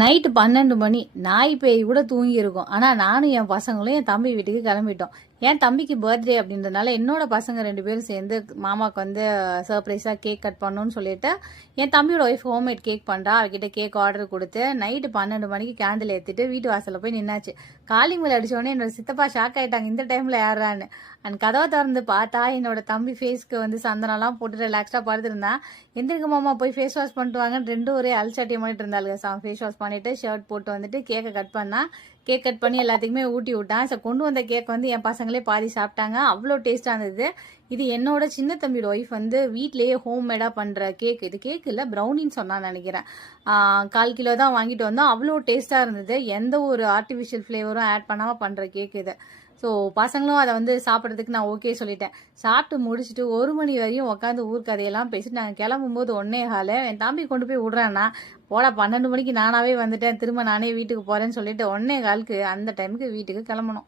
Night பன்னெண்டு மணி நாய் பேய் கூட தூங்கியிருக்கும். ஆனால் நானும் என் பசங்களும் என் தம்பி வீட்டுக்கு கிளம்பிட்டோம். என் தம்பிக்கு பர்த்டே அப்படின்றதுனால என்னோட பசங்க ரெண்டு பேரும் சேர்ந்து மாமாவுக்கு வந்து சர்ப்ரைஸாக கேக் கட் பண்ணணும்னு சொல்லிட்டு என் தம்பியோட ஒய்ஃப் ஹோம்மேட் கேக் பண்ணுறா அவகிட்ட கேக் ஆர்டர் கொடுத்து நைட்டு பன்னெண்டு மணிக்கு கேண்டில் ஏற்றிட்டு வீட்டு வாசலில் போய் நின்னாச்சு. காலிங் மேல் அடித்தோடனே என்னோட சித்தப்பா ஷாக் ஆகிட்டாங்க இந்த டைமில் ஏறான்னு அண்ட் கதவை திறந்து பார்த்தா என்னோட தம்பி ஃபேஸ்க்கு வந்து சந்தனம்லாம் போட்டு ரிலாக்ஸாக படுத்துருந்தான் எந்திரிக்க மாமா போய் ஃபேஸ் வாஷ் பண்ணிட்டு வாங்கன்னு ரெண்டும் ஒரே அல்சாட்டியம் பண்ணிட்டு இருந்தாளுங்க ஃபேஸ் வாஷ் பண்ணிட்டு ஷர்ட் போட்டு வந்துட்டு கேக்கை கட் பண்ணால் கேக் கட் பண்ணி எல்லாத்துக்குமே ஊட்டி விட்டான். ஸோ கொண்டு வந்த கேக் வந்து என் பசங்களே பாதி சாப்பிட்டாங்க. அவ்வளோ டேஸ்டாக இருந்தது. இது என்னோட சின்ன தம்பியோட ஒய்ஃப் வந்து வீட்லேயே ஹோம் மேடாக பண்ணுற கேக் இது கேக் இல்லை ப்ரௌனின்னு சொன்னான்னு நினைக்கிறேன். கால் கிலோ தான் வாங்கிட்டு வந்தோம். அவ்வளோ டேஸ்ட்டாக இருந்தது. எந்த ஒரு ஆர்டிஃபிஷியல் ஃப்ளேவரும் ஆட் பண்ணாமல் பண்ணுற கேக் இது. ஸோ பசங்களும் அதை வந்து சாப்பிட்றதுக்கு நான் ஓகே சொல்லிட்டேன். சாப்பிட்டு முடிச்சுட்டு ஒரு மணி வரையும் உட்காந்து ஊர் கதையெல்லாம் பேசிட்டு நாங்கள் கிளம்பும்போது ஒன்னே ஹாலு என் தம்பி கொண்டு போய் விட்றேன்னா போட பன்னெண்டு மணிக்கு நானாவே வந்துட்டேன். திரும்ப நானே வீட்டுக்கு போகிறேன்னு சொல்லிட்டு ஒன்னே காலுக்கு அந்த டைமுக்கு வீட்டுக்கு கிளம்பணும்.